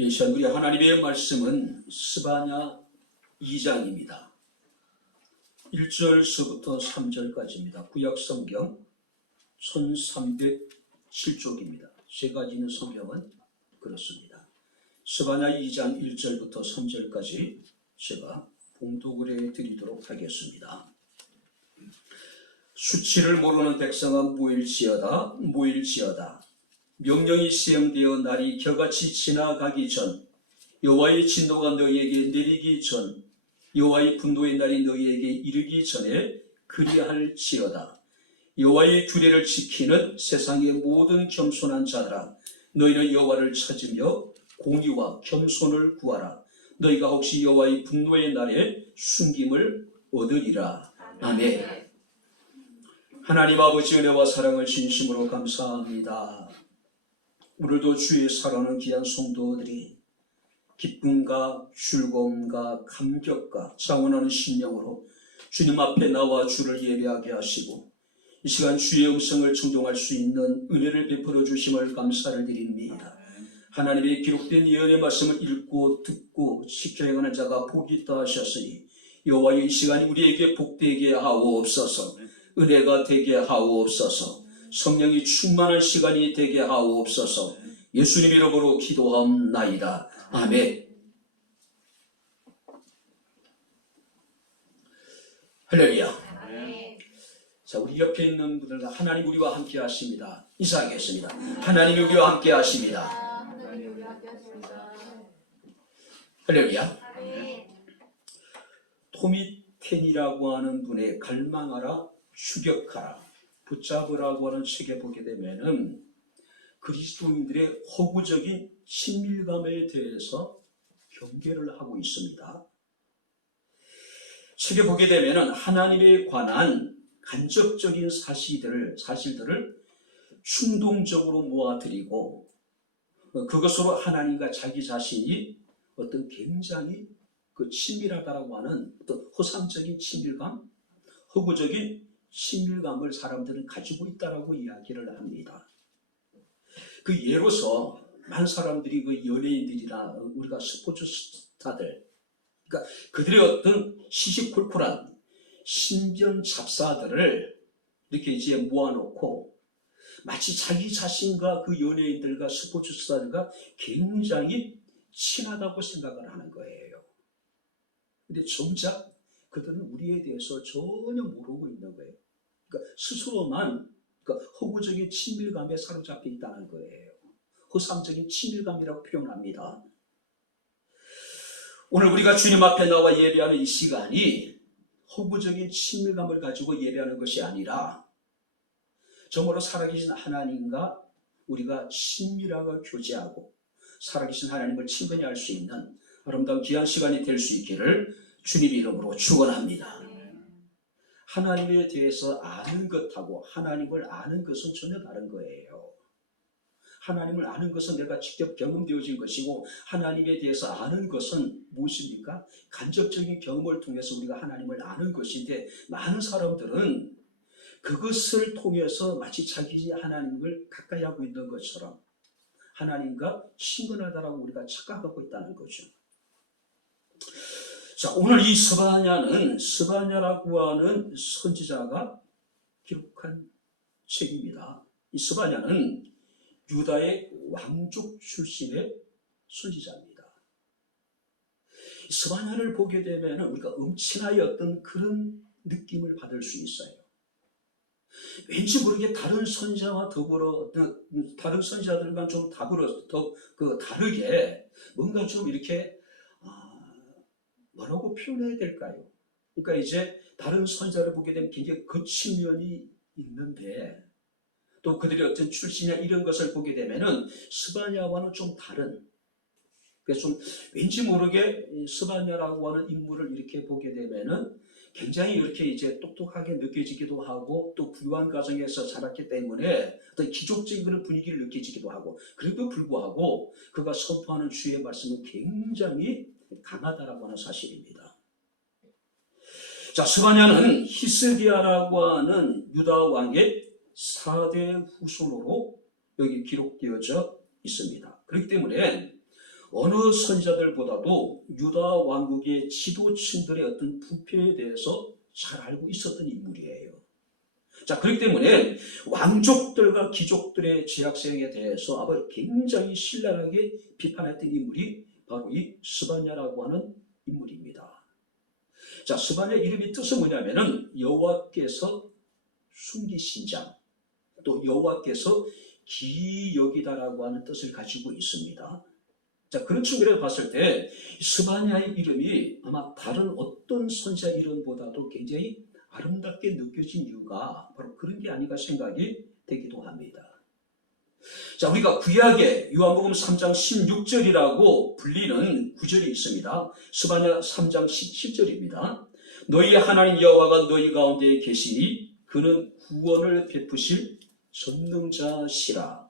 이 시간 우리 하나님의 말씀은 스바냐 2장입니다. 1절서부터 3절까지입니다. 구약성경 1307쪽입니다. 세 가지 있는 성경은 그렇습니다. 스바냐 2장 1절부터 3절까지 제가 봉독을 해드리도록 하겠습니다. 수치를 모르는 백성은 모일지어다 모일지어다. 명령이 시행되어 날이 겨같이 지나가기 전, 여호와의 진노가 너희에게 내리기 전, 여호와의 분노의 날이 너희에게 이르기 전에 그리할지어다. 여호와의 규례를 지키는 세상의 모든 겸손한 자들아, 너희는 여호와를 찾으며 공의와 겸손을 구하라. 너희가 혹시 여호와의 분노의 날에 숨김을 얻으리라. 아멘. 하나님 아버지 은혜와 사랑을 진심으로 감사합니다. 오늘도 주의 사랑하는 귀한 성도들이 기쁨과 즐거움과 감격과 자원하는 심령으로 주님 앞에 나와 주를 예배하게 하시고 이 시간 주의 음성을 청종할 수 있는 은혜를 베풀어 주심을 감사를 드립니다. 하나님의 기록된 예언의 말씀을 읽고 듣고 지켜 행하는 자가 복이 있다 하셨으니 여호와의 이 시간이 우리에게 복되게 하옵소서. 은혜가 되게 하옵소서. 성령이 충만한 시간이 되게 하옵소서. 예수님 이름으로 기도하옵나이다. 아멘. 할렐루야. 자, 우리 옆에 있는 분들과 하나님 우리와 함께 하십니다. 인사하겠습니다. 하나님이 우리와 함께 하십니다. 할렐루야. 토미 텐이라고 하는 분의 갈망하라, 추격하라, 붙잡으라고 하는 책에 보게 되면은 그리스도인들의 허구적인 친밀감에 대해서 경계를 하고 있습니다. 책에 보게 되면은 하나님에 관한 간접적인 사실들을 충동적으로 모아드리고 그것으로 하나님과 자기 자신이 어떤 굉장히 친밀하다라고 하는 어떤 허상적인 친밀감, 허구적인 친밀감을 사람들은 가지고 있다라고 이야기를 합니다. 그 예로서 많은 사람들이 연예인들이나 우리가 스포츠 스타들, 그러니까 그들의 어떤 시시콜콜한 신변 잡사들을 이렇게 이제 모아놓고 마치 자기 자신과 그 연예인들과 스포츠 스타들과 굉장히 친하다고 생각을 하는 거예요. 근데 정작 그들은 우리에 대해서 전혀 모르고 있는 거예요. 그러니까 스스로만 허구적인 친밀감에 사로잡혀 있다는 거예요. 허상적인 친밀감이라고 표현합니다. 오늘 우리가 주님 앞에 나와 예배하는 이 시간이 허구적인 친밀감을 가지고 예배하는 것이 아니라 정말로 살아계신 하나님과 우리가 친밀하게 교제하고 살아계신 하나님을 친근히 할 수 있는 아름다운 귀한 시간이 될 수 있기를 주님 이름으로 축원합니다. 하나님에 대해서 아는 것하고 하나님을 아는 것은 전혀 다른 거예요. 하나님을 아는 것은 내가 직접 경험되어진 것이고 하나님에 대해서 아는 것은 무엇입니까? 간접적인 경험을 통해서 우리가 하나님을 아는 것인데 많은 사람들은 그것을 통해서 마치 자기 하나님을 가까이 하고 있는 것처럼 하나님과 친근하다라고 우리가 착각하고 있다는 거죠. 자, 오늘 이 스바냐라고 하는 선지자가 기록한 책입니다. 이 스바냐는 유다의 왕족 출신의 선지자입니다. 스바냐를 보게 되면 우리가 음침하의 어떤 그런 느낌을 받을 수 있어요. 왠지 모르게 다른 선지자와 더불어 다른 선지자들과 좀 다르게 뭔가 좀 이렇게 뭐라고 표현해야 될까요? 그러니까 이제 다른 선지자를 보게 되면 굉장히 거친 면이 있는데 또 그들의 어떤 출신이나 이런 것을 보게 되면은 스바냐와는 좀 다른, 그래서 좀 왠지 모르게 스바냐라고 하는 인물을 이렇게 보게 되면은 굉장히 이렇게 이제 똑똑하게 느껴지기도 하고 또 부유한 가정에서 자랐기 때문에 어떤 기족적인 그런 분위기를 느껴지기도 하고 그래도 불구하고 그가 선포하는 주의 말씀은 굉장히 강하다라고 하는 사실입니다. 자, 스바냐는 히스기야라고 하는 유다 왕의 4대 후손으로 여기 기록되어져 있습니다. 그렇기 때문에 어느 선지자들보다도 유다 왕국의 지도층들의 어떤 부패에 대해서 잘 알고 있었던 인물이에요. 자, 그렇기 때문에 왕족들과 귀족들의 죄악성에 대해서 아마 굉장히 신랄하게 비판했던 인물이 바로 이 스바냐라고 하는 인물입니다. 자, 스바냐 이름의 뜻은 뭐냐면은 여호와께서 숨기신 자, 또 여호와께서 기이 여기다라고 하는 뜻을 가지고 있습니다. 자, 그런 측면에서 봤을 때 스바냐의 이름이 아마 다른 어떤 선지자 이름보다도 굉장히 아름답게 느껴진 이유가 바로 그런 게 아닌가 생각이 되기도 합니다. 자, 우리가 구약에 요한복음 3장 16절이라고 불리는 구절이 있습니다. 스바냐 3장 17절입니다. 너희 하나님 여호와가 너희 가운데 계시니 그는 구원을 베푸실 전능자시라.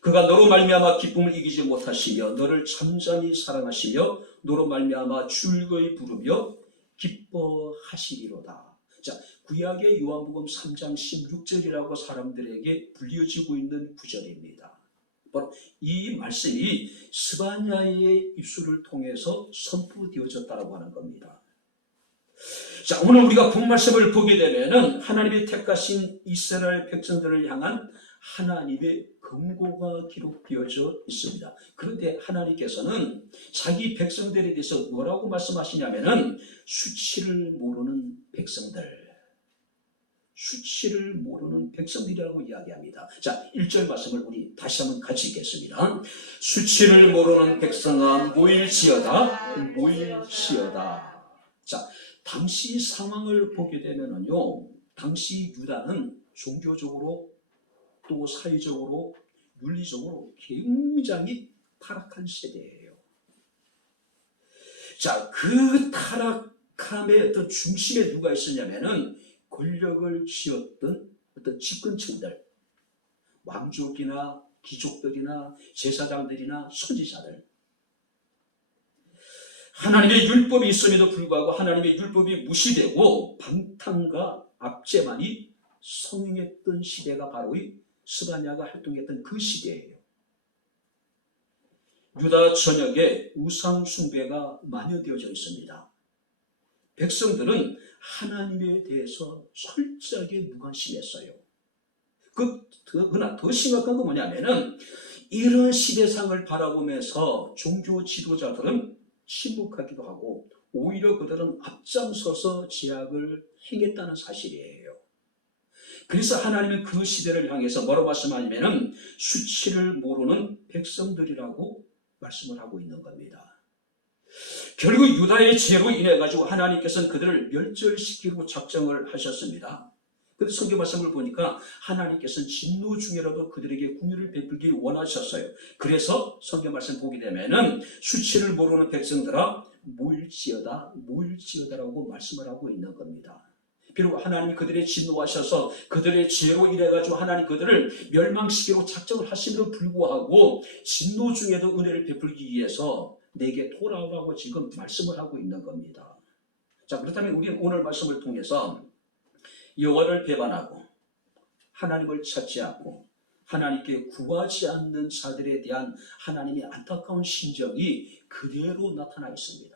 그가 너로 말미암아 기쁨을 이기지 못하시며 너를 잠잠히 사랑하시며 너로 말미암아 즐거이 부르며 기뻐하시리로다. 자, 구약의 요한복음 3장 16절이라고 사람들에게 불려지고 있는 구절입니다. 바로 이 말씀이 스바냐의 입술을 통해서 선포되어졌다고 하는 겁니다. 자, 오늘 우리가 본 말씀을 보게 되면은 하나님이 택하신 이스라엘 백성들을 향한 하나님의 경고가 기록되어져 있습니다. 그런데 하나님께서는 자기 백성들에 대해서 뭐라고 말씀하시냐면은 수치를 모르는 백성들, 수치를 모르는 백성들이라고 이야기합니다. 자, 1절 말씀을 우리 다시 한번 같이 읽겠습니다. 수치를 모르는 백성아 모일지어다, 모일지어다. 자, 당시 상황을 보게 되면은요, 당시 유다는 종교적으로 또 사회적으로 윤리적으로 굉장히 타락한 세대예요. 자, 그 타락함의 어떤 중심에 누가 있었냐면은 권력을 쥐었던 어떤 집권층들, 왕족이나 귀족들이나 제사장들이나 선지자들. 하나님의 율법이 있음에도 불구하고 하나님의 율법이 무시되고 방탕과 압제만이 성행했던 시대가 바로 이 스바냐가 활동했던 그 시대예요. 유다 전역에 우상 숭배가 만연되어져 있습니다. 백성들은 하나님에 대해서 철저하게 무관심했어요. 그러나 더 심각한 건 뭐냐면은 이런 시대상을 바라보면서 종교 지도자들은 침묵하기도 하고 오히려 그들은 앞장서서 제약을 행했다는 사실이에요. 그래서 하나님은 그 시대를 향해서 뭐라고 말씀하냐면은 수치를 모르는 백성들이라고 말씀을 하고 있는 겁니다. 결국 유다의 죄로 인해 가지고 하나님께서는 그들을 멸절시키고 작정을 하셨습니다. 그런데 성경 말씀을 보니까 하나님께서는 진노 중에라도 그들에게 긍휼을 베풀기를 원하셨어요. 그래서 성경 말씀 보게 되면은 수치를 모르는 백성들아 모일지어다, 모일지어다라고 말씀을 하고 있는 겁니다. 비록 하나님이 그들의 진노하셔서 그들의 죄로 인해가지고 하나님 그들을 멸망시키고 작정을 하심에도 불구하고 진노 중에도 은혜를 베풀기 위해서 내게 돌아오라고 지금 말씀을 하고 있는 겁니다. 자, 그렇다면 우리는 오늘 말씀을 통해서 여호와를 배반하고 하나님을 찾지 않고 하나님께 구하지 않는 자들에 대한 하나님의 안타까운 심정이 그대로 나타나 있습니다.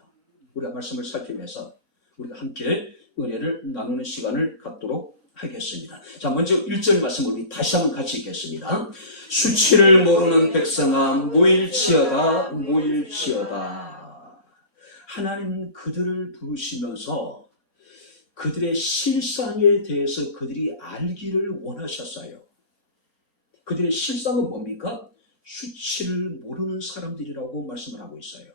우리가 말씀을 살피면서 우리가 함께 은혜를 나누는 시간을 갖도록 하겠습니다. 자, 먼저 1절 말씀을 우리 다시 한번 같이 읽겠습니다. 수치를 모르는 백성아 모일지어다, 모일지어다. 하나님 그들을 부르시면서 그들의 실상에 대해서 그들이 알기를 원하셨어요. 그들의 실상은 뭡니까? 수치를 모르는 사람들이라고 말씀을 하고 있어요.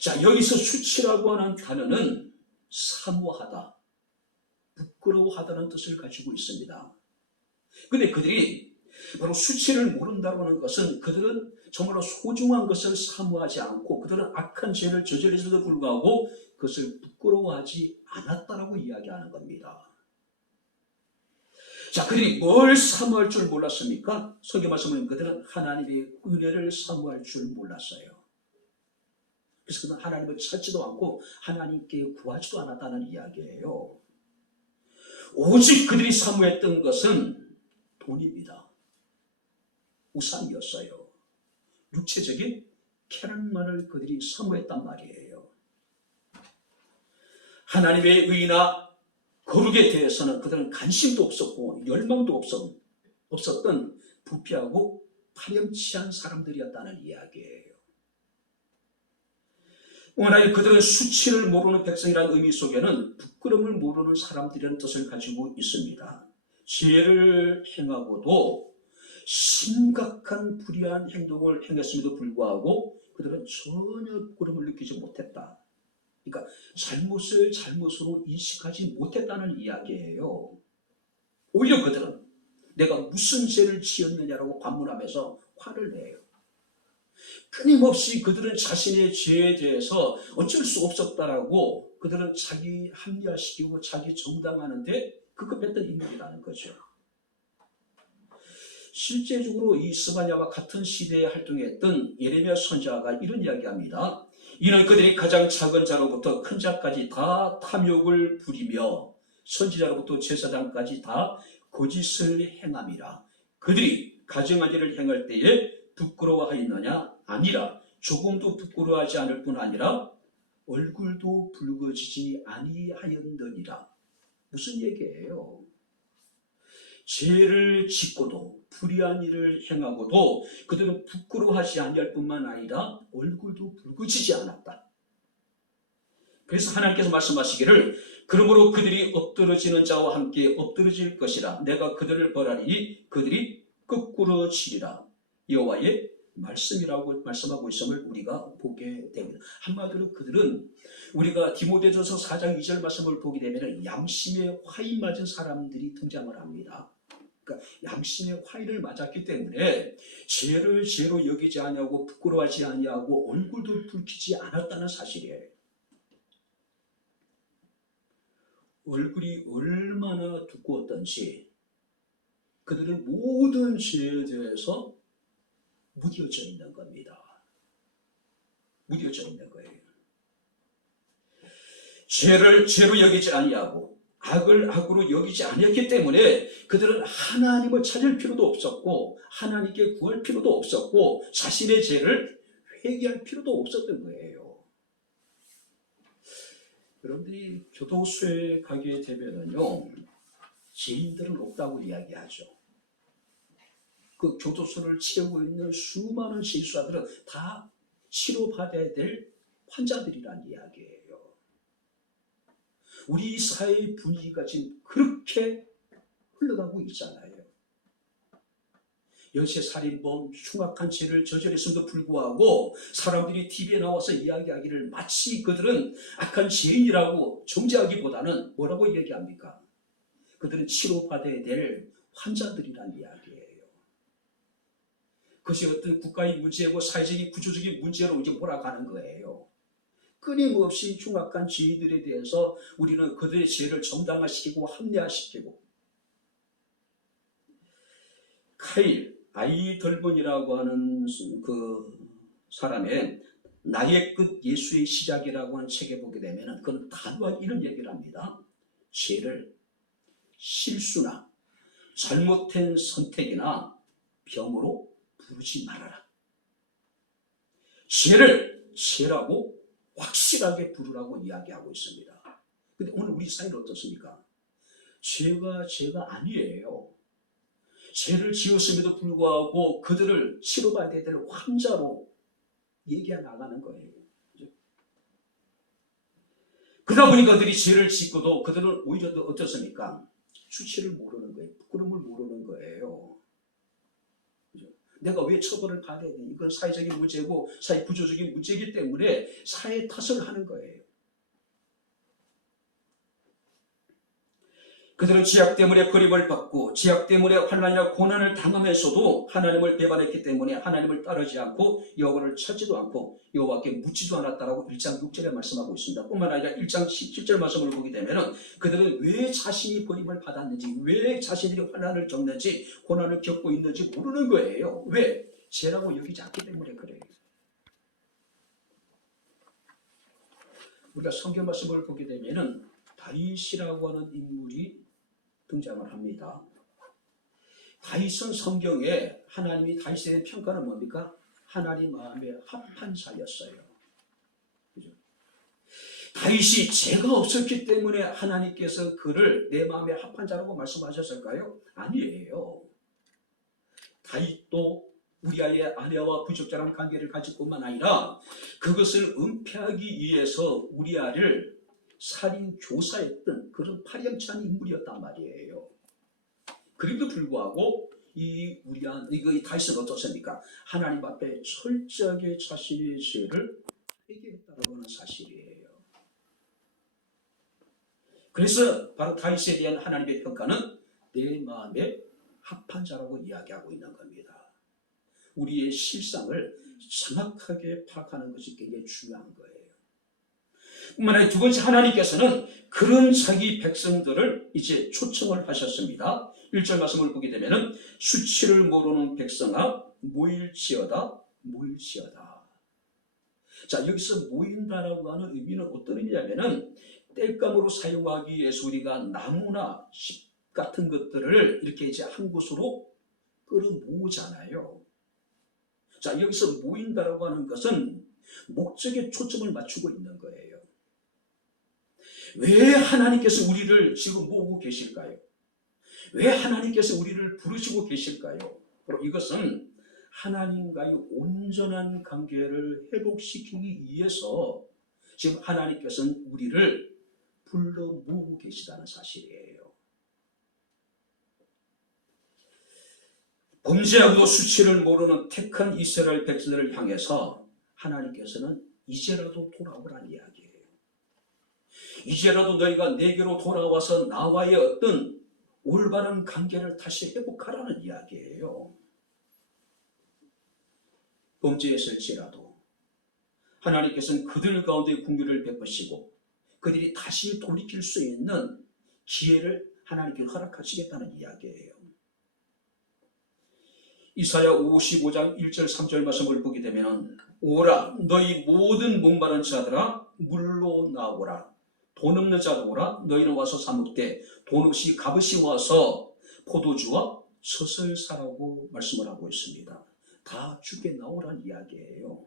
자, 여기서 수치라고 하는 단어는 사모하다, 부끄러워하다는 뜻을 가지고 있습니다. 그런데 그들이 바로 수치를 모른다고 하는 것은 그들은 정말로 소중한 것을 사모하지 않고 그들은 악한 죄를 저질렀음에도 불구하고 그것을 부끄러워하지 않았다라고 이야기하는 겁니다. 자, 그들이 뭘 사모할 줄 몰랐습니까? 성경 말씀은 그들은 하나님의 은혜를 사모할 줄 몰랐어요. 그래서 그는 하나님을 찾지도 않고 하나님께 구하지도 않았다는 이야기예요. 오직 그들이 사모했던 것은 돈입니다. 우상이었어요. 육체적인 쾌락만을 그들이 사모했단 말이에요. 하나님의 의나 거룩에 대해서는 그들은 관심도 없었고 열망도 없었던 부패하고 파렴치한 사람들이었다는 이야기예요. 원하여 그들은 수치를 모르는 백성이라는 의미 속에는 부끄러움을 모르는 사람들이라는 뜻을 가지고 있습니다. 죄를 행하고도 심각한 불의한 행동을 행했음에도 불구하고 그들은 전혀 부끄러움을 느끼지 못했다. 그러니까 잘못을 잘못으로 인식하지 못했다는 이야기예요. 오히려 그들은 내가 무슨 죄를 지었느냐라고 반문하면서 화를 내요. 끊임없이 그들은 자신의 죄에 대해서 어쩔 수 없었다라고 그들은 자기 합리화시키고 자기 정당하는데 급급했던 인물이라는 거죠. 실제적으로 이 스바냐와 같은 시대에 활동했던 예레미야 선지자가 이런 이야기합니다. 이는 그들이 가장 작은 자로부터 큰 자까지 다 탐욕을 부리며 선지자로부터 제사장까지 다 거짓을 행함이라. 그들이 가증한 일을 행할 때에 부끄러워하였느냐? 아니라 조금도 부끄러워하지 않을 뿐 아니라 얼굴도 붉어지지 아니하였느니라. 무슨 얘기예요? 죄를 짓고도 불의한 일을 행하고도 그들은 부끄러워하지 아니할 뿐만 아니라 얼굴도 붉어지지 않았다. 그래서 하나님께서 말씀하시기를 그러므로 그들이 엎드러지는 자와 함께 엎드러질 것이라. 내가 그들을 벌하리니 그들이 거꾸로 치리라. 여호와의 말씀이라고 말씀하고 있음을 우리가 보게 됩니다. 한마디로 그들은 우리가 디모데전서 4장 2절 말씀을 보게 되면 양심의 화이 맞은 사람들이 등장을 합니다. 그러니까 양심의 화이를 맞았기 때문에 죄를 죄로 여기지 아니하고 부끄러워하지 아니하고 얼굴도 붉히지 않았다는 사실이에요. 얼굴이 얼마나 두꺼웠던지 그들은 모든 죄에 대해서 무뎌져 있는 겁니다. 무뎌져 있는 거예요. 죄를 죄로 여기지 아니하고 악을 악으로 여기지 아니했기 때문에 그들은 하나님을 찾을 필요도 없었고 하나님께 구할 필요도 없었고 자신의 죄를 회개할 필요도 없었던 거예요. 여러분들이 교도소에 가게 되면은요, 죄인들은 없다고 이야기하죠. 그 교도소를 채우고 있는 수많은 죄수아들은 다 치료받아야 될 환자들이란 이야기예요. 우리 사회의 분위기가 지금 그렇게 흘러가고 있잖아요. 연쇄살인범, 흉악한 죄를 저질렀음에도 불구하고 사람들이 TV에 나와서 이야기하기를 마치 그들은 악한 죄인이라고 정죄하기보다는 뭐라고 얘기합니까? 그들은 치료받아야 될 환자들이란 이야기예요. 그것이 어떤 국가의 문제고 사회적인 구조적인 문제로 이제 몰아가는 거예요. 끊임없이 흉악한 죄인들에 대해서 우리는 그들의 죄를 정당화시키고 합리화시키고 카일 아이덜본이라고 하는 그 사람의 나의 끝 예수의 시작이라고 하는 책에 보게 되면 그는 단호하게 이런 얘기를 합니다. 죄를 실수나 잘못된 선택이나 병으로 부르지 말아라. 죄를 죄라고 확실하게 부르라고 이야기하고 있습니다. 근데 오늘 우리 사회는 어떻습니까? 죄가 아니에요. 죄를 지었음에도 불구하고 그들을 치료받아야 될 환자로 얘기해 나가는 거예요. 그러다 보니까 그들이 죄를 짓고도 그들은 오히려 어떻습니까? 수치를 모르는 거예요. 부끄러움을 모르는 거예요. 내가 왜 처벌을 받아야 되니? 이건 사회적인 문제고 사회 구조적인 문제이기 때문에 사회 탓을 하는 거예요. 그들은 죄악 때문에 고립을 받고 죄악 때문에 환난이나 고난을 당하면서도 하나님을 배반했기 때문에 하나님을 따르지 않고 여호와를 찾지도 않고 여호와께 묻지도 않았다라고 1장 6절에 말씀하고 있습니다. 뿐만 아니라 1장 17절 말씀을 보게 되면 그들은 왜 자신이 버림을 받았는지, 왜 자신들이 환난을 겪는지, 고난을 겪고 있는지 모르는 거예요. 왜? 죄라고 여기지 않기 때문에 그래요. 우리가 성경 말씀을 보게 되면 다윗이라고 하는 인물이 등장을 합니다. 다윗은 성경에 하나님이 다윗에 대한 평가는 뭡니까? 하나님 마음에 합한 자였어요. 그죠? 다윗이 죄가 없었기 때문에 하나님께서 그를 내 마음에 합한 자라고 말씀하셨을까요? 아니에요. 다윗도 우리아의 아내와 부적절한 관계를 가질 뿐만 아니라 그것을 은폐하기 위해서 우리아를 살인 교사했던 그런 파렴치한 인물이었단 말이에요. 그럼에도 불구하고 이 다윗은 어떻습니까? 하나님 앞에 철저하게 자신의 죄를 회개했다고 하는 사실이에요. 그래서 바로 다윗에 대한 하나님의 평가는 내 마음에 합한 자라고 이야기하고 있는 겁니다. 우리의 실상을 정확하게 파악하는 것이 굉장히 중요한 거예요. 뿐만 아니라 두 번째, 하나님께서는 그런 자기 백성들을 이제 초청을 하셨습니다. 1절 말씀을 보게 되면은 수치를 모르는 백성아 모일지어다 모일지어다. 자, 여기서 모인다라고 하는 의미는 어떤 의미냐면은 땔감으로 사용하기 위해서 우리가 나무나 십 같은 것들을 이렇게 이제 한 곳으로 끌어 모으잖아요. 자, 여기서 모인다라고 하는 것은 목적에 초점을 맞추고 있는 거예요. 왜 하나님께서 우리를 지금 모으고 계실까요? 왜 하나님께서 우리를 부르시고 계실까요? 바로 이것은 하나님과의 온전한 관계를 회복시키기 위해서 지금 하나님께서는 우리를 불러 모으고 계시다는 사실이에요. 범죄하고도 수치를 모르는 택한 이스라엘 백성들을 향해서 하나님께서는 이제라도 돌아오라는 이야기예요. 이제라도 너희가 내게로 돌아와서 나와의 어떤 올바른 관계를 다시 회복하라는 이야기예요. 범죄했을지라도 하나님께서는 그들 가운데 긍휼을 베푸시고 그들이 다시 돌이킬 수 있는 기회를 하나님께 허락하시겠다는 이야기예요. 이사야 55장 1절 3절 말씀을 보게 되면 오라 너희 모든 목마른 자들아 물로 나오라 돈 없는 자도 오라 너희는 와서 사 먹되 돈 없이 값없이 와서 포도주와 젖을 사라고 말씀을 하고 있습니다. 다 주께 나오라는 이야기예요.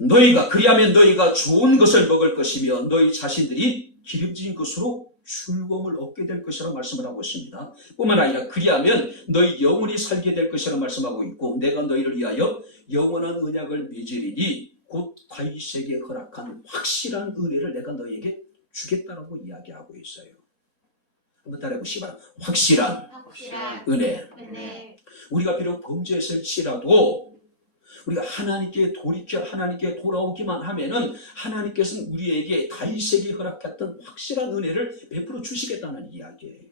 너희가 그리하면 너희가 좋은 것을 먹을 것이며 너희 자신들이 기름진 것으로 즐거움을 얻게 될 것이라고 말씀을 하고 있습니다. 뿐만 아니라 그리하면 너희 영원히 살게 될 것이라고 말씀하고 있고 내가 너희를 위하여 영원한 언약을 맺으리니 곧 다윗에게 허락한 확실한 은혜를 내가 너희에게 주겠다라고 이야기하고 있어요. 한번 따라해 보시기 바랍니다. 확실한 은혜. 우리가 비록 범죄했을지라도 우리가 하나님께 돌이켜 하나님께 돌아오기만 하면은 하나님께서는 우리에게 다윗에게 허락했던 확실한 은혜를 베풀어 주시겠다는 이야기예요.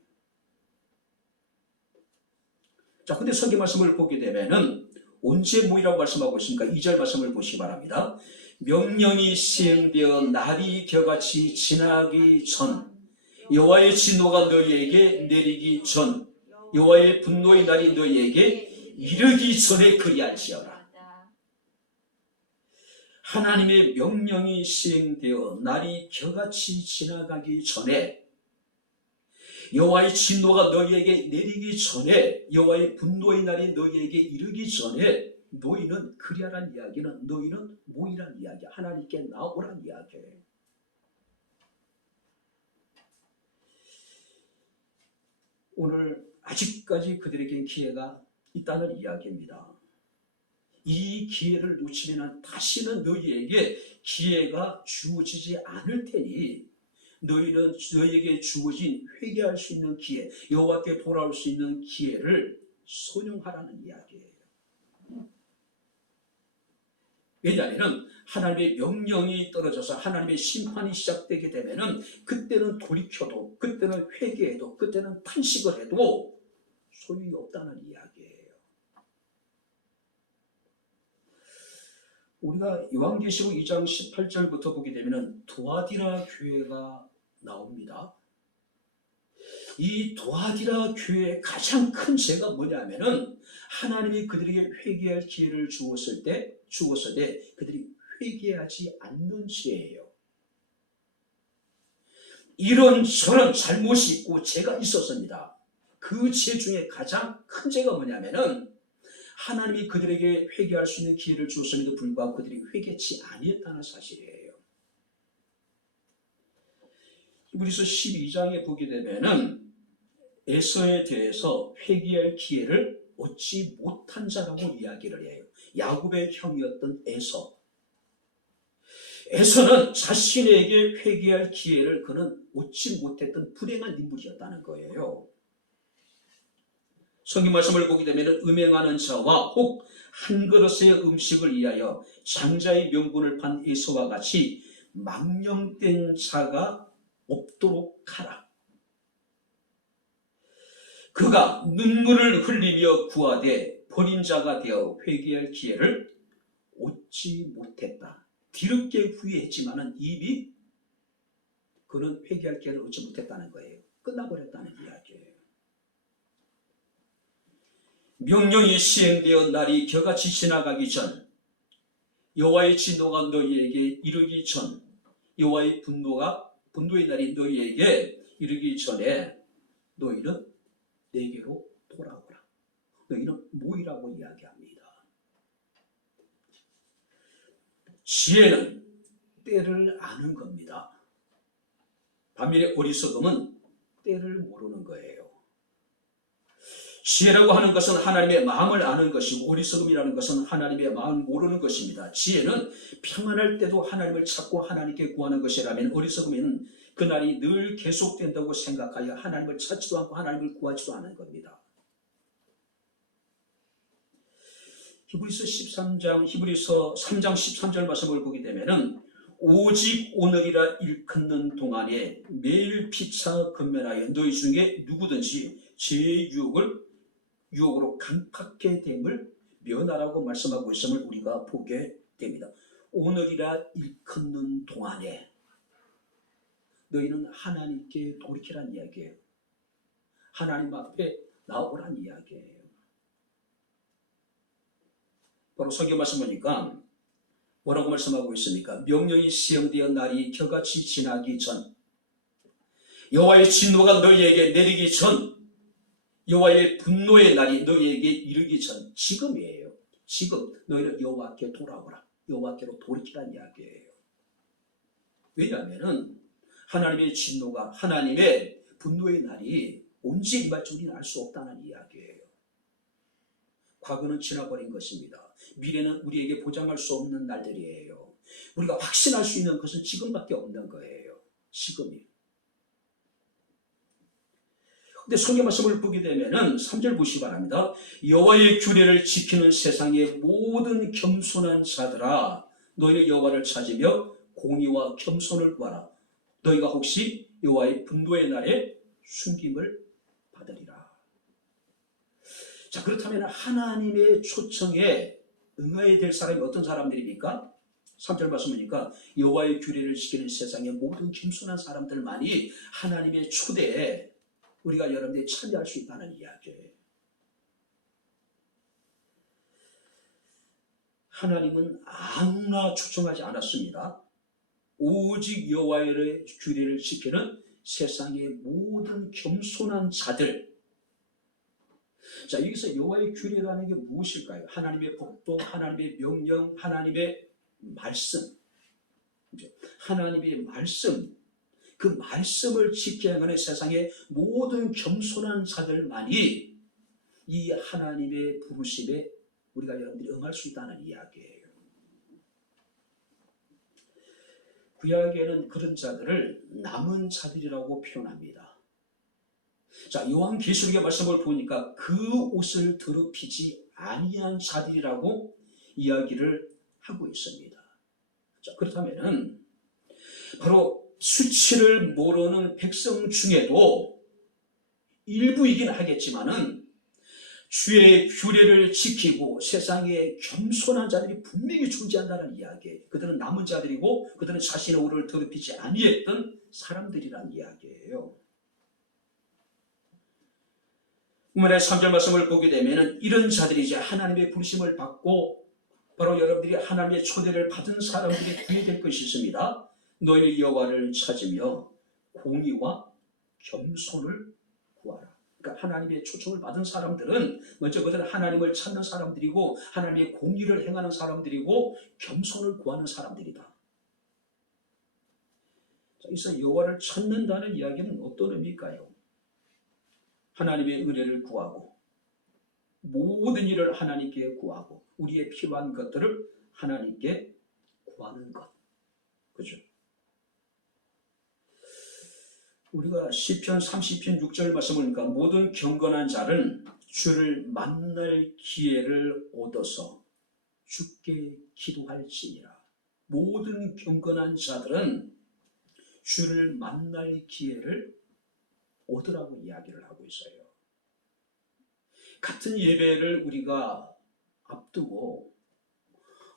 자, 근데 성경 말씀을 보게 되면은 언제 모이라고 말씀하고 있습니까? 2절 말씀을 보시기 바랍니다. 명령이 시행되어 날이 겨같이 지나기 전 여호와의 진노가 너희에게 내리기 전 여호와의 분노의 날이 너희에게 이르기 전에 그리할지어다. 하나님의 명령이 시행되어 날이 겨같이 지나가기 전에 여호와의 진노가 너희에게 내리기 전에 여호와의 분노의 날이 너희에게 이르기 전에 너희는 그리하란 이야기는 너희는 모이란 이야기 하나님께 나오란 이야기예요. 오늘 아직까지 그들에게 기회가 있다는 이야기입니다. 이 기회를 놓치면 다시는 너희에게 기회가 주어지지 않을 테니 너희는 너희에게 주어진 회개할 수 있는 기회, 여호와께 돌아올 수 있는 기회를 소용하라는 이야기예요. 왜냐하면 하나님의 명령이 떨어져서 하나님의 심판이 시작되게 되면은 그때는 돌이켜도 그때는 회개해도 그때는 탄식을 해도 소용이 없다는 이야기예요. 우리가 요한계시록 2장 18절부터 보게 되면 두아디라 교회가 나옵니다. 이 두아디라 교회의 가장 큰 죄가 뭐냐면은 하나님이 그들에게 회개할 기회를 주었을 때 그들이 회개하지 않는 죄예요. 이런 저런 잘못이 있고 죄가 있었습니다. 그 죄 중에 가장 큰 죄가 뭐냐면은 하나님이 그들에게 회개할 수 있는 기회를 주었음에도 불구하고 그들이 회개치 아니했다는 사실이에요. 히브리서 12장에 보게 되면은 에서에 대해서 회개할 기회를 얻지 못한 자라고 이야기를 해요. 야곱의 형이었던 에서. 에서는 자신에게 회개할 기회를 그는 얻지 못했던 불행한 인물이었다는 거예요. 성경 말씀을 보게 되면 음행하는 자와 혹 한 그릇의 음식을 위하여 장자의 명분을 판 에서와 같이 망령된 자가 없도록 하라. 그가 눈물을 흘리며 구하되 버린 자가 되어 회개할 기회를 얻지 못했다. 뒤늦게 후회했지만은 이미 그는 회개할 기회를 얻지 못했다는 거예요. 끝나버렸다는 이야기예요. 명령이 시행되어 날이 겨같이 지나가기 전, 여호와의 진노가 너희에게 이르기 전, 여호와의 분노의 날이 너희에게 이르기 전에 너희는 내게로 돌아오라. 너희는 모이라고 이야기합니다. 지혜는 때를 아는 겁니다. 반면에 어리석음은 때를 모르는 거예요. 지혜라고 하는 것은 하나님의 마음을 아는 것이고 어리석음이라는 것은 하나님의 마음을 모르는 것입니다. 지혜는 평안할 때도 하나님을 찾고 하나님께 구하는 것이라면 어리석음에는 그날이 늘 계속된다고 생각하여 하나님을 찾지도 않고 하나님을 구하지도 않은 겁니다. 히브리서 3장 13절 말씀을 보게 되면은 오직 오늘이라 일컫는 동안에 매일 피차 근면하여 너희 중에 누구든지 제 유혹으로 강팍해 됨을 면하라고 말씀하고 있음을 우리가 보게 됩니다. 오늘이라 일컫는 동안에 너희는 하나님께 돌이키란 이야기예요. 하나님 앞에 나오란 이야기예요. 바로 성경 말씀 보니까 뭐라고 말씀하고 있습니까? 명령이 시행되어 날이 겨같이 지나기 전, 여호와의 진노가 너희에게 내리기 전, 여호와의 분노의 날이 너희에게 이르기 전, 지금이에요. 지금 너희는 여호와께 돌아오라. 여호와께로 돌이키란 이야기예요. 왜냐하면 하나님의 진노가, 하나님의 분노의 날이 언제 임할지 우리는 알 수 없다는 이야기예요. 과거는 지나버린 것입니다. 미래는 우리에게 보장할 수 없는 날들이에요. 우리가 확신할 수 있는 것은 지금밖에 없는 거예요. 지금이. 근데 성경 말씀을 보게 되면은 3절 보시기 바랍니다. 여호와의 규례를 지키는 세상의 모든 겸손한 자들아, 너희는 여호와를 찾으며 공의와 겸손을 구하라. 너희가 혹시 여호와의 분노의 날에 숨김을 받으리라. 자, 그렇다면 하나님의 초청에 응해야 될 사람이 어떤 사람들입니까? 3절 말씀이니까 여호와의 규례를 지키는 세상의 모든 겸손한 사람들만이 하나님의 초대에 우리가 여러분들이 참여할 수 있다는 이야기예요. 하나님은 아무나 초청하지 않았습니다. 오직 여호와의 규례를 지키는 세상의 모든 겸손한 자들. 자, 여기서 여호와의 규례라는 게 무엇일까요? 하나님의 법도, 하나님의 명령, 하나님의 말씀. 하나님의 말씀. 그 말씀을 지켜야 하는 세상의 모든 겸손한 자들만이 이 하나님의 부르심에 우리가 여러분들이 응할 수 있다는 이야기예요. 구약에는 그런 자들을 남은 자들이라고 표현합니다. 자, 요한계시록의 말씀을 보니까 그 옷을 더럽히지 아니한 자들이라고 이야기를 하고 있습니다. 자, 그렇다면은 바로 수치를 모르는 백성 중에도 일부이긴 하겠지만은 주의 규례를 지키고 세상에 겸손한 자들이 분명히 존재한다는 이야기예요. 그들은 남은 자들이고 그들은 자신의 오를 더럽히지 아니했던 사람들이란 이야기예요. 본문의 3절 말씀을 보게 되면 이런 자들이 이제 하나님의 부르심을 받고 바로 여러분들이 하나님의 초대를 받은 사람들이 구해될 것이 있습니다. 너희는 여호와를 찾으며 공의와 겸손을 구하라. 그러니까 그러니까 하나님의 초청을 받은 사람들은 먼저 그들은 하나님을 찾는 사람들이고 하나님의 공의를 행하는 사람들이고 겸손을 구하는 사람들이다. 자, 여기서 여호와를 찾는다는 이야기는 어떤 의미일까요? 하나님의 은혜를 구하고 모든 일을 하나님께 구하고 우리의 필요한 것들을 하나님께 구하는 것. 그죠? 우리가 시편 30편 6절 말씀을 보니까 모든 경건한 자는 주를 만날 기회를 얻어서 주께 기도할지니라. 모든 경건한 자들은 주를 만날 기회를 얻으라고 이야기를 하고 있어요. 같은 예배를 우리가 앞두고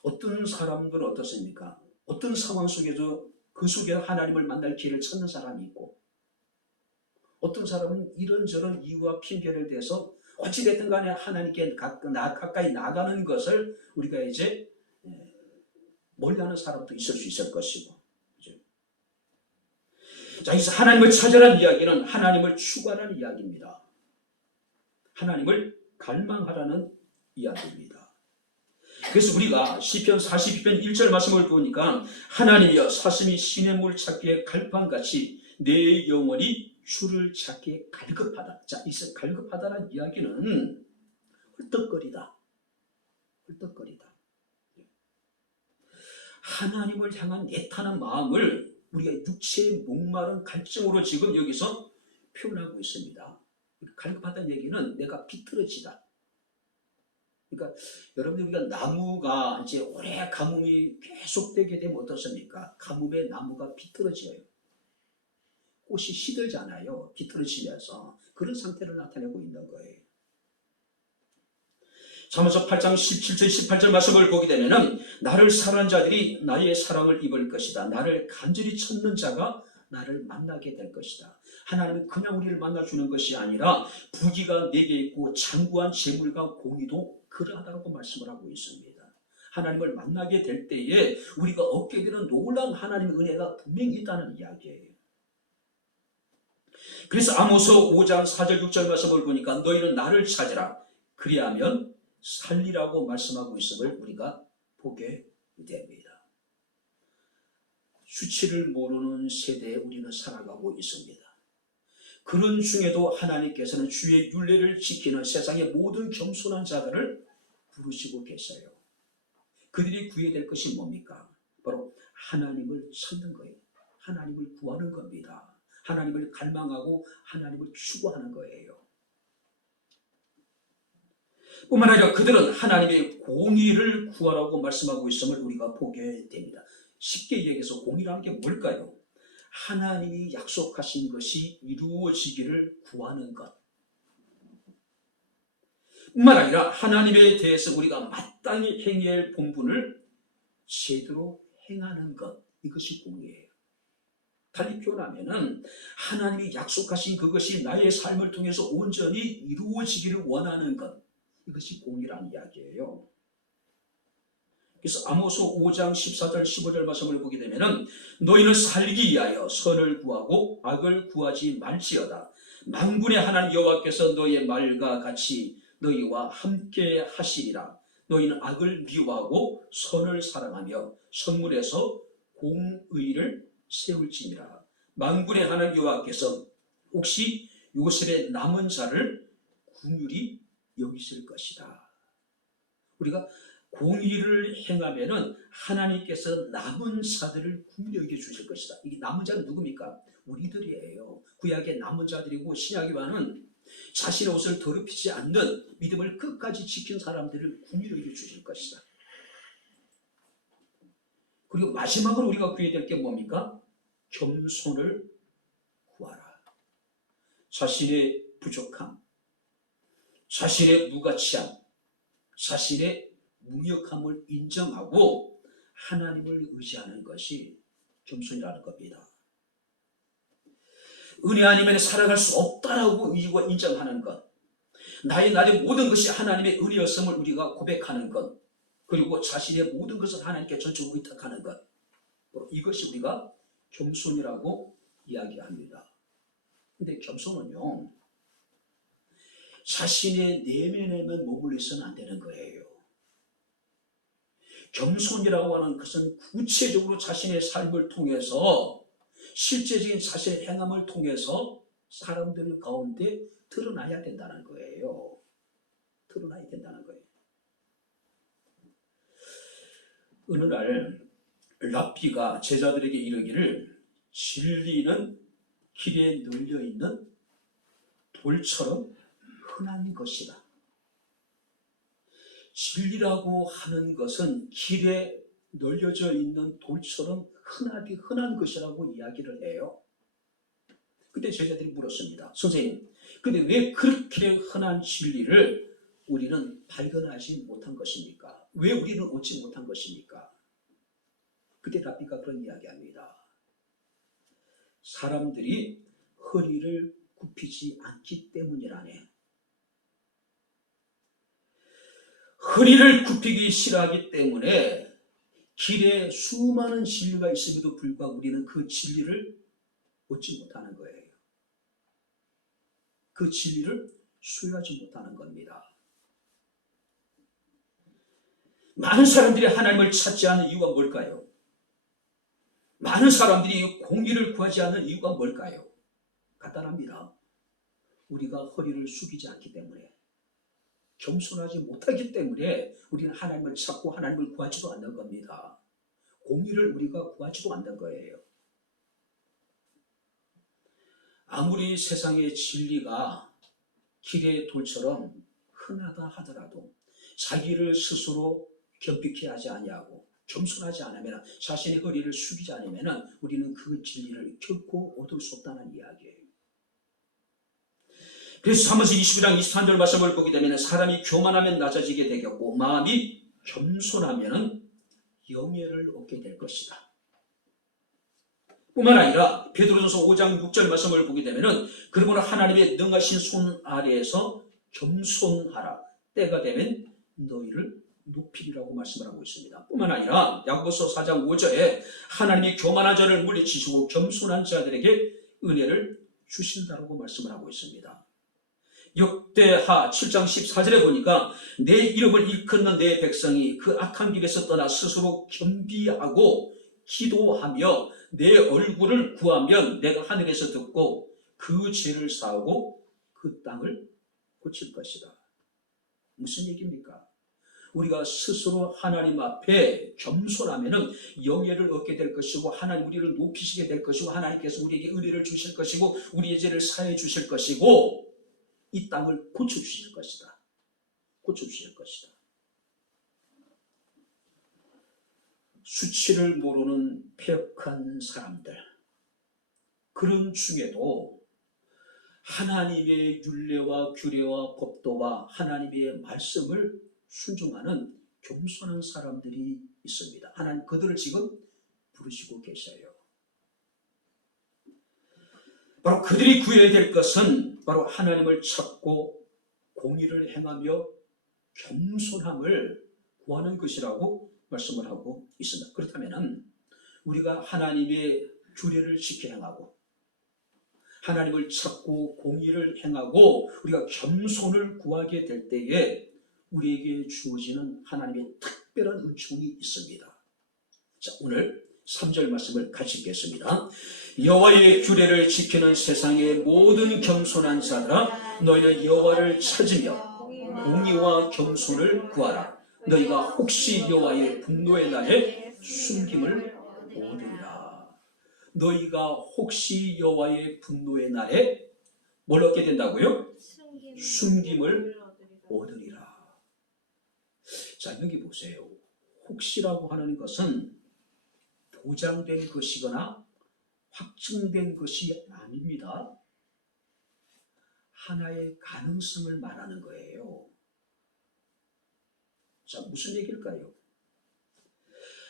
어떤 사람들은 어떻습니까? 어떤 상황 속에서 그 속에 하나님을 만날 기회를 찾는 사람이 있고 어떤 사람은 이런저런 이유와 핑계를 대서 어찌됐든 간에 하나님께 가까이 나가는 것을 우리가 이제 멀리하는 사람도 있을 수 있을 것이고. 그죠? 자, 여기서 하나님을 찾으라는 이야기는 하나님을 추구하라는 이야기입니다. 하나님을 갈망하라는 이야기입니다. 그래서 우리가 시편 42편 1절 말씀을 보니까 하나님이여 사슴이 시냇물 찾기에 갈팡같이 내 영혼이 주를 찾기에 갈급하다. 자, 이 갈급하다는 이야기는 헐떡거리다. 헐떡거리다. 하나님을 향한 애타는 마음을 우리가 육체의 목마른 갈증으로 지금 여기서 표현하고 있습니다. 갈급하다는 얘기는 내가 비틀어지다. 그러니까 여러분들 우리가 나무가 이제 오래 가뭄이 계속되게 되면 어떻습니까? 가뭄에 나무가 비틀어져요. 꽃이 시들잖아요. 비틀어지면서 그런 상태를 나타내고 있는 거예요. 잠언서 8장 17절 18절 말씀을 보게 되면은 나를 사랑하는 자들이 나의 사랑을 입을 것이다. 나를 간절히 찾는 자가 나를 만나게 될 것이다. 하나님은 그냥 우리를 만나주는 것이 아니라 부귀가 내게 있고 장구한 재물과 공의도 그러하다고 말씀을 하고 있습니다. 하나님을 만나게 될 때에 우리가 얻게 되는 놀라운 하나님의 은혜가 분명히 있다는 이야기예요. 그래서 아모스 5장 4절 6절 말씀을 보니까 너희는 나를 찾으라. 그리하면 살리라고 말씀하고 있음을 우리가 보게 됩니다. 수치를 모르는 세대에 우리는 살아가고 있습니다. 그런 중에도 하나님께서는 주의 율례를 지키는 세상의 모든 겸손한 자들을 부르시고 계세요. 그들이 구해야 될 것이 뭡니까? 바로 하나님을 찾는 거예요. 하나님을 구하는 겁니다. 하나님을 갈망하고 하나님을 추구하는 거예요. 뿐만 아니라 그들은 하나님의 공의를 구하라고 말씀하고 있음을 우리가 보게 됩니다. 쉽게 얘기해서 공의라는 게 뭘까요? 하나님이 약속하신 것이 이루어지기를 구하는 것. 뿐만 아니라 하나님에 대해서 우리가 마땅히 행해야 할 본분을 제대로 행하는 것. 이것이 공의예요. 달리 표현하면은 하나님이 약속하신 그것이 나의 삶을 통해서 온전히 이루어지기를 원하는 것. 이것이 공의라는 이야기예요. 그래서 아모스 5장 14절 15절 말씀을 보게 되면은 너희는 살기 위하여 선을 구하고 악을 구하지 말지어다. 만군의 하나님 여호와께서 너희의 말과 같이 너희와 함께 하시리라. 너희는 악을 미워하고 선을 사랑하며 성문에서 공의를 세울지니라. 만군의 하나님 여호와께서 혹시 요셉의 남은 자를 긍휼히 여기실 것이다. 우리가 공의를 행하면은 하나님께서 남은 자들을 긍휼히 여겨 주실 것이다. 이게 남은 자는 누굽니까? 우리들이에요. 구약의 남은 자들이고 신약의 와는 자신의 옷을 더럽히지 않는 믿음을 끝까지 지킨 사람들을 긍휼히 여겨 주실 것이다. 그리고 마지막으로 우리가 구해야 될 게 뭡니까? 겸손을 구하라. 자신의 부족함, 자신의 무가치함, 자신의 무력함을 인정하고 하나님을 의지하는 것이 겸손이라는 겁니다. 은혜 아니면 살아갈 수 없다라고 인정하는 것, 나의 모든 것이 하나님의 은혜였음을 우리가 고백하는 것, 그리고 자신의 모든 것을 하나님께 전적으로 의탁하는 것, 이것이 우리가 겸손이라고 이야기합니다. 근데 겸손은요, 자신의 내면에만 머물러 있어는 안 되는 거예요. 겸손이라고 하는 것은 구체적으로 자신의 삶을 통해서 실제적인 자신의 행함을 통해서 사람들 가운데 드러나야 된다는 거예요. 드러나야 된다는 거예요. 어느 날 랍비가 제자들에게 이르기를 진리는 길에 널려있는 돌처럼 흔한 것이다. 진리라고 하는 것은 길에 널려져 있는 돌처럼 흔한 것이라고 이야기를 해요. 그때 제자들이 물었습니다. 선생님, 근데 왜 그렇게 흔한 진리를 우리는 발견하지 못한 것입니까? 왜 우리는 얻지 못한 것입니까? 그때 랍비가 그런 이야기합니다. 사람들이 허리를 굽히지 않기 때문이라네. 허리를 굽히기 싫어하기 때문에 길에 수많은 진리가 있음에도 불구하고 우리는 그 진리를 얻지 못하는 거예요. 그 진리를 수여하지 못하는 겁니다. 많은 사람들이 하나님을 찾지 않는 이유가 뭘까요? 많은 사람들이 공의를 구하지 않는 이유가 뭘까요? 간단합니다. 우리가 허리를 숙이지 않기 때문에, 겸손하지 못하기 때문에 우리는 하나님을 찾고 하나님을 구하지도 않는 겁니다. 공의를 우리가 구하지도 않는 거예요. 아무리 세상의 진리가 길의 돌처럼 흔하다 하더라도 자기를 스스로 겸비케 하지 아니하고 겸손하지 않으면, 자신의 허리를 숙이지 않으면 우리는 그 진리를 결코 얻을 수 없다는 이야기예요. 그래서 사무엘 21장 23절 말씀을 보게 되면 사람이 교만하면 낮아지게 되겠고 마음이 겸손하면 영예를 얻게 될 것이다. 뿐만 아니라 베드로전서 5장 6절 말씀을 보게 되면 그러므로 하나님의 능하신 손 아래에서 겸손하라. 때가 되면 너희를 높이리라고 말씀을 하고 있습니다. 뿐만 아니라 야고보서 4장 5절에 하나님이 교만한 자를 물리치시고 겸손한 자들에게 은혜를 주신다라고 말씀을 하고 있습니다. 역대하 7장 14절에 보니까 내 이름을 일컫는 내 백성이 그 악한 길에서 떠나 스스로 겸비하고 기도하며 내 얼굴을 구하면 내가 하늘에서 듣고 그 죄를 사하고 그 땅을 고칠 것이다. 무슨 얘기입니까? 우리가 스스로 하나님 앞에 겸손하면 영예를 얻게 될 것이고 하나님 우리를 높이시게 될 것이고 하나님께서 우리에게 은혜를 주실 것이고 우리의 죄를 사해 주실 것이고 이 땅을 고쳐주실 것이다. 고쳐주실 것이다. 수치를 모르는 폐역한 사람들, 그런 중에도 하나님의 율례와 규례와 법도와 하나님의 말씀을 순종하는 겸손한 사람들이 있습니다. 하나님 그들을 지금 부르시고 계셔요. 바로 그들이 구해야 될 것은 바로 하나님을 찾고 공의를 행하며 겸손함을 구하는 것이라고 말씀을 하고 있습니다. 그렇다면 우리가 하나님의 규례를 지켜 행하고 하나님을 찾고 공의를 행하고 우리가 겸손을 구하게 될 때에 우리에게 주어지는 하나님의 특별한 은총이 있습니다. 자, 오늘 3절 말씀을 같이 읽겠습니다. 여호와의 규례를 지키는 세상의 모든 겸손한 자들아 너희는 여호와를 찾으며 공의와 겸손을 구하라. 너희가 혹시 여호와의 분노의 날에 숨김을 얻으리라. 너희가 혹시 여호와의 분노의 날에 뭘 얻게 된다고요? 숨김을 얻으리라. 자, 여기 보세요. 혹시라고 하는 것은 보장된 것이거나 확증된 것이 아닙니다. 하나의 가능성을 말하는 거예요. 자, 무슨 얘기일까요?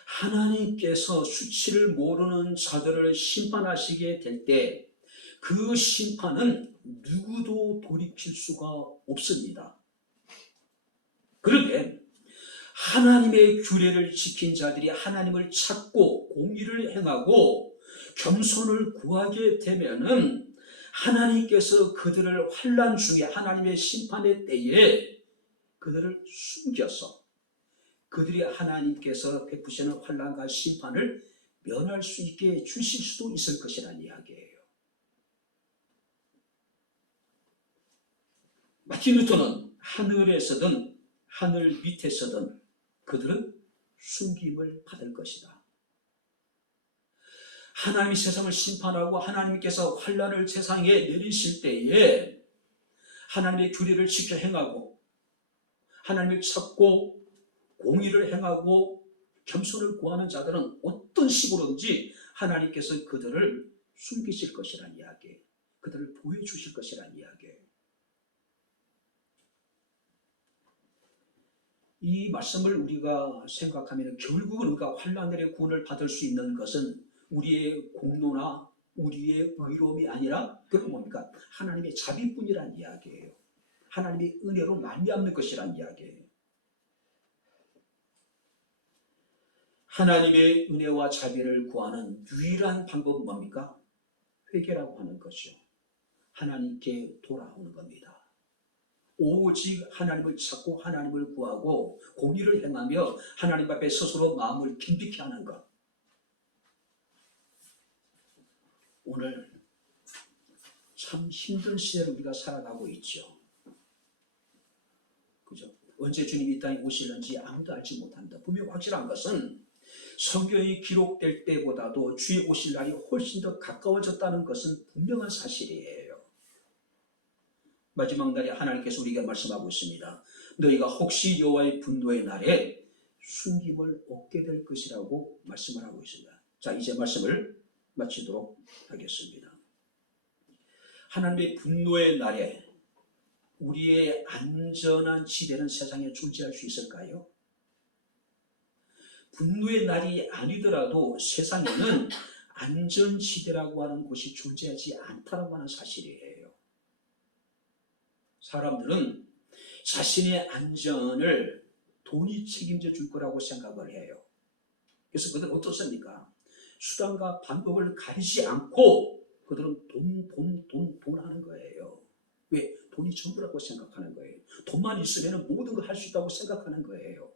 하나님께서 수치를 모르는 자들을 심판하시게 될 때 그 심판은 누구도 돌이킬 수가 없습니다. 그런데 하나님의 규례를 지킨 자들이 하나님을 찾고 공의를 행하고 겸손을 구하게 되면은 하나님께서 그들을 환난 중에 하나님의 심판의 때에 그들을 숨겨서 그들이 하나님께서 베푸시는 환난과 심판을 면할 수 있게 주실 수도 있을 것이라는 이야기예요. 마틴 루터는 하늘에서든 하늘 밑에서든 그들은 숨김을 받을 것이다. 하나님이 세상을 심판하고 하나님께서 환난을 세상에 내리실 때에 하나님의 규례를 지켜 행하고 하나님을 찾고 공의를 행하고 겸손을 구하는 자들은 어떤 식으로든지 하나님께서 그들을 숨기실 것이라는 이야기예요. 그들을 보여주실 것이라는 이야기예요. 이 말씀을 우리가 생각하면 결국은 우리가 환난의 구원을 받을 수 있는 것은 우리의 공로나 우리의 의로움이 아니라 그건 뭡니까? 하나님의 자비뿐이라는 이야기예요. 하나님의 은혜로 말미암는 것이라는 이야기예요. 하나님의 은혜와 자비를 구하는 유일한 방법은 뭡니까? 회개라고 하는 것이요. 하나님께 돌아오는 겁니다. 오직 하나님을 찾고 하나님을 구하고 공의를 행하며 하나님 앞에 스스로 마음을 긴비케 하는 것. 오늘 참 힘든 시대를 우리가 살아가고 있죠. 그죠? 언제 주님이 이 땅에 오실는지 아무도 알지 못합니다. 분명 확실한 것은 성경이 기록될 때보다도 주의 오실 날이 훨씬 더 가까워졌다는 것은 분명한 사실이에요. 마지막 날에 하나님께서 우리에게 말씀하고 있습니다. 너희가 혹시 여호와의 분노의 날에 숨김을 얻게 될 것이라고 말씀을 하고 있습니다. 자, 이제 말씀을 마치도록 하겠습니다. 하나님의 분노의 날에 우리의 안전한 지대는 세상에 존재할 수 있을까요? 분노의 날이 아니더라도 세상에는 안전지대라고 하는 곳이 존재하지 않다라고 하는 사실이에요. 사람들은 자신의 안전을 돈이 책임져 줄 거라고 생각을 해요. 그래서 그들은 어떻습니까? 수단과 방법을 가리지 않고 그들은 돈 하는 거예요. 왜? 돈이 전부라고 생각하는 거예요. 돈만 있으면 모든 걸 할 수 있다고 생각하는 거예요.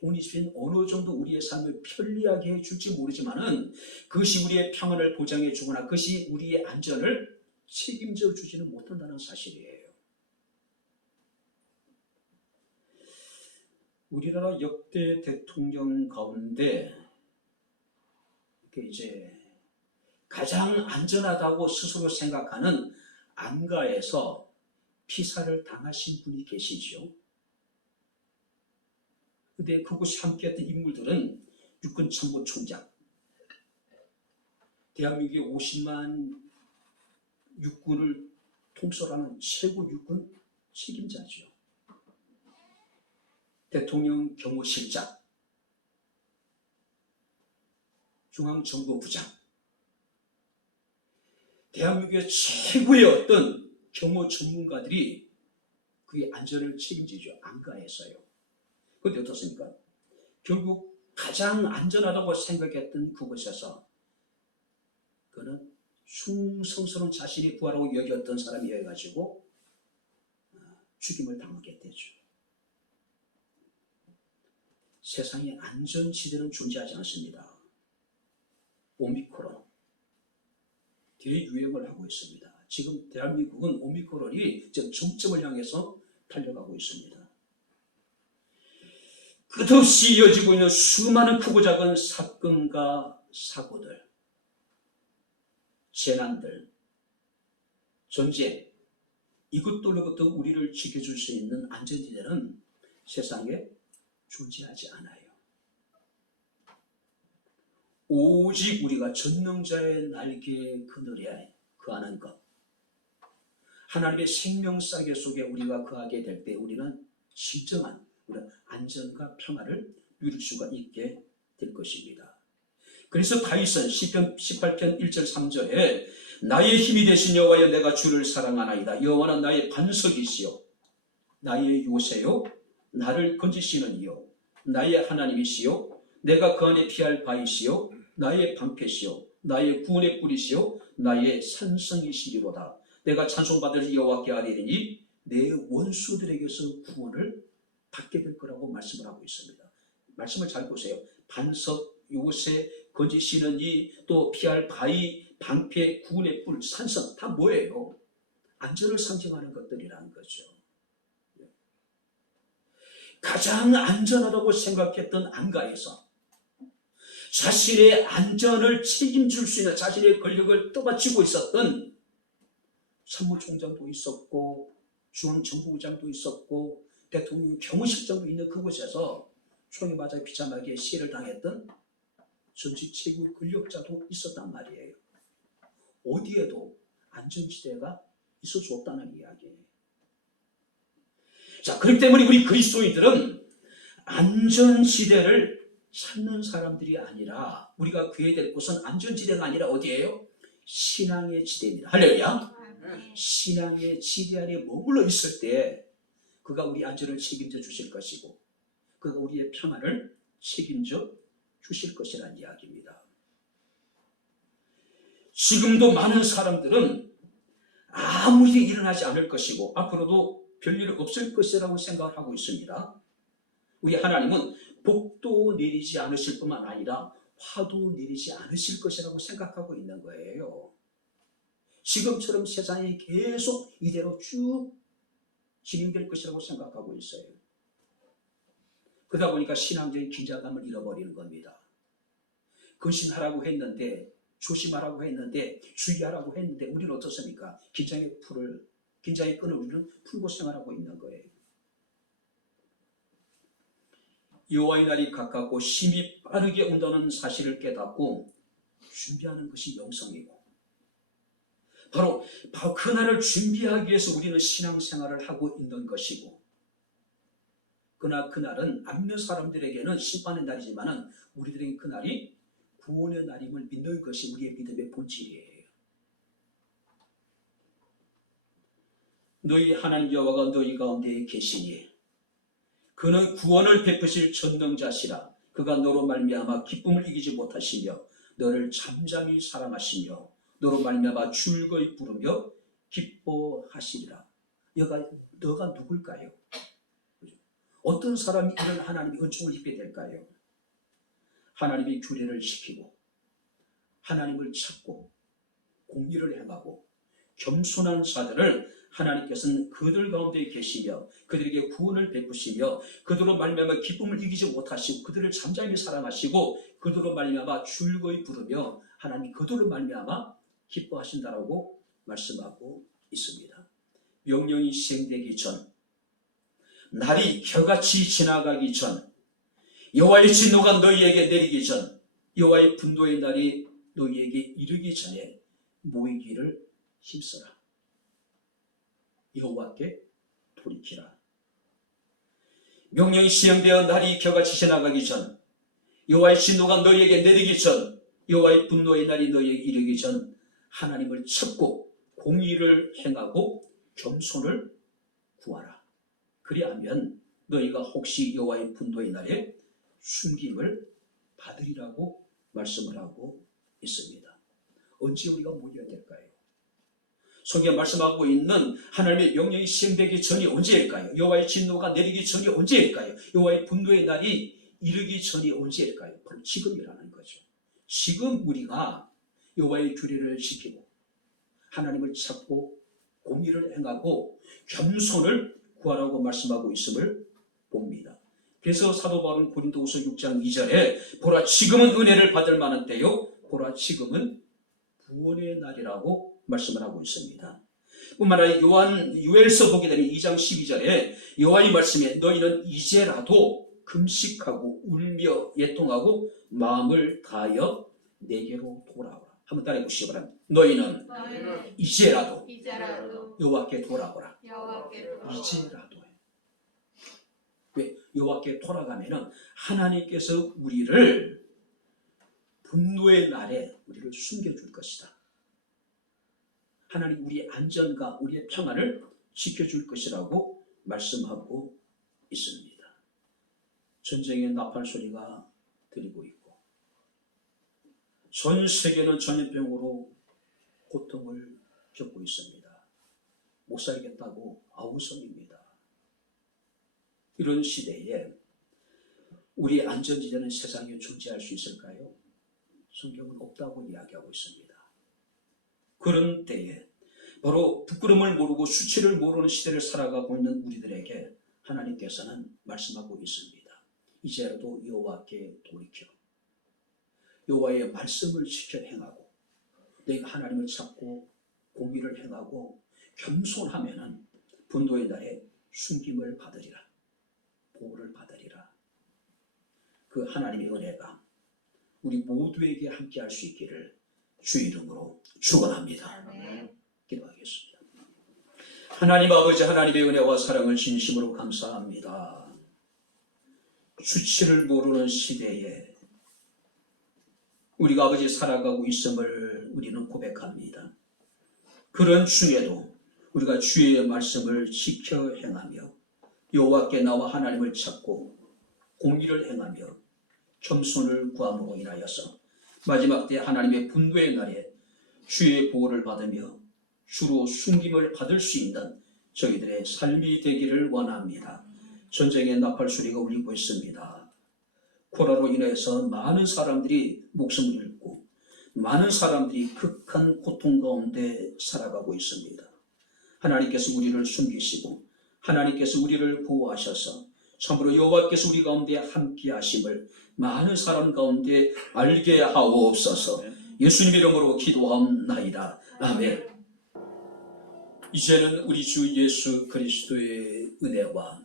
돈이 있으면 어느 정도 우리의 삶을 편리하게 해줄지 모르지만은 그것이 우리의 평안을 보장해 주거나 그것이 우리의 안전을 책임져 주지는 못한다는 사실이에요. 우리나라 역대 대통령 가운데 이제 가장 안전하다고 스스로 생각하는 안가에서 피살을 당하신 분이 계시죠. 그런데 그곳에 함께했던 인물들은 육군참모총장, 대한민국의 50만 육군을 통솔하는 최고 육군 책임자죠. 대통령 경호실장, 중앙정보부장, 대한민국의 최고의 어떤 경호 전문가들이 그의 안전을 책임지죠. 안가에서요. 그런데 어떻습니까? 결국 가장 안전하다고 생각했던 그곳에서 그는 충성스러운 자신이 부하라고 여겼던 사람이어가지고 죽임을 당하게 되죠. 세상에 안전지대는 존재하지 않습니다. 오미크론 대유행을 하고 있습니다. 지금 대한민국은 오미크론이 정점을 향해서 달려가고 있습니다. 끝없이 이어지고 있는 수많은 크고 작은 사건과 사고들, 재난들, 전쟁, 이것들로부터 우리를 지켜줄 수 있는 안전지대는 세상에 존재하지 않아요. 오직 우리가 전능자의 날개 그늘에 거하는 것, 하나님의 생명싸개 속에 우리가 거하게 될 때 우리는 진정한 안전과 평화를 누릴 수가 있게 될 것입니다. 그래서 다윗은 시편 18편 1절 3절에 나의 힘이 되신 여호와여 내가 주를 사랑하나이다. 여호와는 나의 반석이시요 나의 요새요 나를 건지시는 이요 나의 하나님이시요 내가 그 안에 피할 바이시요 나의 방패시요 나의 구원의 뿌리시요 나의 산성이시리로다. 내가 찬송받을 여호와께 아뢰리니 내 원수들에게서 구원을 받게 될 거라고 말씀을 하고 있습니다. 말씀을 잘 보세요. 반석, 요새, 거짓이는 이, 또 피할 바위, 방패, 구원의 뿔, 산성 다 뭐예요? 안전을 상징하는 것들이라는 거죠. 가장 안전하다고 생각했던 안가에서 자신의 안전을 책임질 수 있는, 자신의 권력을 떠받치고 있었던 사무총장도 있었고 중앙정부장도 있었고 대통령 경호실장도 있는 그곳에서 총에 맞아 비참하게 시해를 당했던 정치 최고의 권력자도 있었단 말이에요. 어디에도 안전지대가 있을 수 없다는 이야기예요. 자, 그렇기 때문에 우리 그리스도인들은 안전지대를 찾는 사람들이 아니라, 우리가 구해야 될 곳은 안전지대가 아니라 어디예요? 신앙의 지대입니다. 할렐루야. 신앙의 지대 안에 머물러 있을 때 그가 우리 안전을 책임져 주실 것이고 그가 우리의 평안을 책임져 주실 것이라는 이야기입니다. 지금도 많은 사람들은 아무 일이 일어나지 않을 것이고 앞으로도 별일 없을 것이라고 생각을 하고 있습니다. 우리 하나님은 복도 내리지 않으실 뿐만 아니라 화도 내리지 않으실 것이라고 생각하고 있는 거예요. 지금처럼 세상이 계속 이대로 쭉 진행될 것이라고 생각하고 있어요. 그러다 보니까 신앙적인 긴장감을 잃어버리는 겁니다. 근신하라고 했는데, 조심하라고 했는데, 주의하라고 했는데 우리는 어떻습니까? 긴장의 끈을 우리는 풀고 생활하고 있는 거예요. 여호와의 날이 가깝고 심히 빠르게 온다는 사실을 깨닫고 준비하는 것이 영성이고, 바로 그 날을 준비하기 위해서 우리는 신앙생활을 하고 있는 것이고, 그러나 그날은 안 믿는 사람들에게는 심판의 날이지만 우리들에게 그날이 구원의 날임을 믿는 것이 우리의 믿음의 본질이에요. 너희 하나님 여호와가 너희 가운데 계시니 그는 구원을 베푸실 전능자시라. 그가 너로 말미암아 기쁨을 이기지 못하시며 너를 잠잠히 사랑하시며 너로 말미암아 즐거이 부르며 기뻐하시리라. 너가 누굴까요? 어떤 사람이 이런 하나님의 은총을 입게 될까요? 하나님의 규례를 지키고 하나님을 찾고 공의를 행하고 겸손한 자들을 하나님께서는 그들 가운데 계시며 그들에게 구원을 베푸시며 그들로 말미암아 기쁨을 이기지 못하시고 그들을 잠잠히 사랑하시고 그들로 말미암아 즐거이 부르며 하나님 그들로 말미암아 기뻐하신다라고 말씀하고 있습니다. 명령이 시행되기 전, 날이 겨같이 지나가기 전, 여호와의 진노가 너희에게 내리기 전, 여호와의 분노의 날이 너희에게 이르기 전에 모이기를 힘써라. 여호와께 돌이키라. 명령이 시행되어 날이 겨같이 지나가기 전, 여호와의 진노가 너희에게 내리기 전, 여호와의 분노의 날이 너희에게 이르기 전 하나님을 찾고 공의를 행하고 겸손을 구하라. 그리하면 너희가 혹시 여호와의 분노의 날에 숨김을 받으리라고 말씀을 하고 있습니다. 언제 우리가 모여야 될까요? 성경에 말씀하고 있는 하나님의 명령이 시행되기 전이 언제일까요? 여호와의 진노가 내리기 전이 언제일까요? 여호와의 분노의 날이 이르기 전이 언제일까요? 바로 지금이라는 거죠. 지금 우리가 여호와의 규례를 지키고 하나님을 찾고 공의를 행하고 겸손을 구하라고 말씀하고 있음을 봅니다. 그래서 사도 바울은 고린도후서 6장 2절에 보라 지금은 은혜를 받을 만한 때요 보라 지금은 구원의 날이라고 말씀을 하고 있습니다. 뿐만 아니라 요엘서 보게 되면 2장 12절에 여호와의 말씀에 너희는 이제라도 금식하고 울며 애통하고 마음을 다하여 내게로 돌아오라. 한번 따라해 보시기 바랍니다. 너희는 이제라도 여호와께 돌아오라. 이제라도. 왜? 여호와께 돌아가면은 하나님께서 우리를 분노의 날에 우리를 숨겨줄 것이다. 하나님 우리의 안전과 우리의 평안을 지켜줄 것이라고 말씀하고 있습니다. 전쟁의 나팔 소리가 들리고 있고 전 세계는 전염병으로 고통을 겪고 있습니다. 못 살겠다고 아우성입니다. 이런 시대에 우리의 안전지대는 세상에 존재할 수 있을까요? 성경은 없다고 이야기하고 있습니다. 그런 때에 바로 부끄러움을 모르고 수치를 모르는 시대를 살아가고 있는 우리들에게 하나님께서는 말씀하고 있습니다. 이제라도 여호와께 돌이켜 여호와의 말씀을 지켜 행하고 내가 하나님을 찾고 공의를 행하고 겸손하면은 분노의 날에 숨김을 받으리라. 보호를 받으리라. 그 하나님의 은혜가 우리 모두에게 함께할 수 있기를 주 이름으로 축원합니다. 기도하겠습니다. 하나님 아버지, 하나님의 은혜와 사랑을 진심으로 감사합니다. 수치를 모르는 시대에 우리가 아버지 살아가고 있음을 우리는 고백합니다. 그런 중에도 우리가 주의 말씀을 지켜 행하며 여호와께 나와 하나님을 찾고 공의를 행하며 겸손을 구함으로 인하여서 마지막 때 하나님의 분노의 날에 주의 보호를 받으며 주로 숨김을 받을 수 있는 저희들의 삶이 되기를 원합니다. 전쟁의 나팔 소리가 울리고 있습니다. 코로나로 인해서 많은 사람들이 목숨을 잃고 많은 사람들이 극한 고통 가운데 살아가고 있습니다. 하나님께서 우리를 숨기시고 하나님께서 우리를 보호하셔서 참으로 여호와께서 우리 가운데 함께 하심을 많은 사람 가운데 알게 하옵소서. 예수님 이름으로 기도하옵나이다. 아멘. 이제는 우리 주 예수 그리스도의 은혜와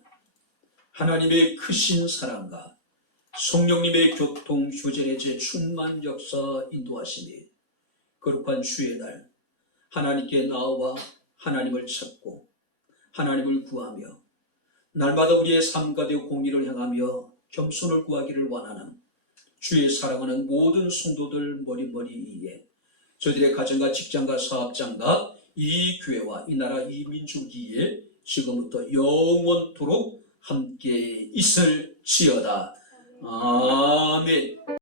하나님의 크신 사랑과 성령님의 교통 교제의 제 충만 역사 인도하시니 거룩한 주의 날 하나님께 나와 하나님을 찾고 하나님을 구하며 날마다 우리의 삶과 공의를 행하며 겸손을 구하기를 원하는 주의 사랑하는 모든 성도들 머리머리 위에 저들의 가정과 직장과 사업장과 이 교회와 이 나라 이 민족 위에 지금부터 영원토록 함께 있을지어다. 아멘.